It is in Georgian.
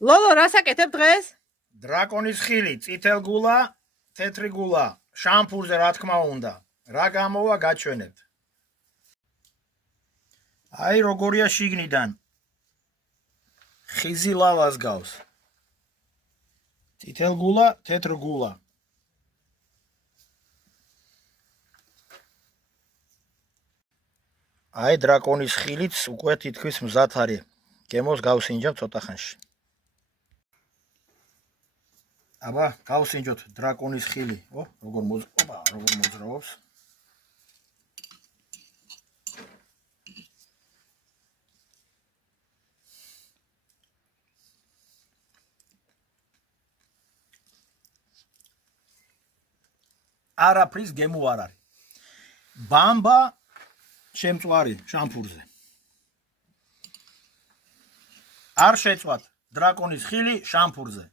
ლოლო, რას აკეთებ დღეს? დრაკონის ხილი, წითელ გულა, თეთრი გულა, შამპურზე რა თქმა უნდა. რა გამოვა გაჩვენებთ. აი როგორია შიგნიდან. ხიზი ლავას გავს. წითელ გულა, თეთრ გულა. აი დრაკონის ხილიც უკვე თითქმის მზად არის. გემოს გავსინჯავ ცოტა ხანში. აბა, გავსინჯოთ დრაკონის ხილი. როგორ მოძრაობს. არაფრის გემო არ არის. ბამბა შემწვარი შამპურზე. არ შეწვათ დრაკონის ხილი შამპურზე.